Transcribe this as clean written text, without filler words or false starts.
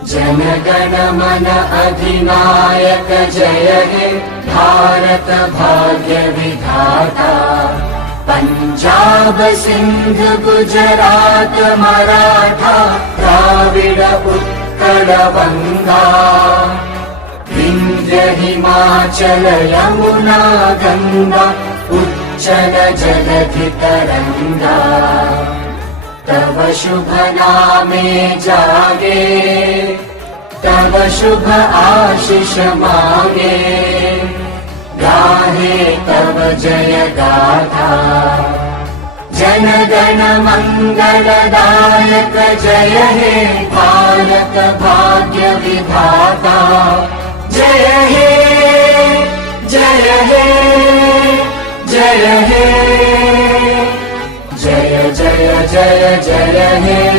जनगण मन अधिनायक जय हे भारत भाग्य विधाता। पंजाब सिंध गुजरात मराठा द्राविड उत्कल बंगा। विंध्य हिमाचल यमुना गंगा उच्चल जलधि तरंगा। तव शुभ नामे जागे तव शुभ आशीष मांगे। गाहे तव जय गाथा जनगण मंगलदायक जय हे भारत भाग्य विधाता। जय हे जय हे जय हे जय जय जय जय हे।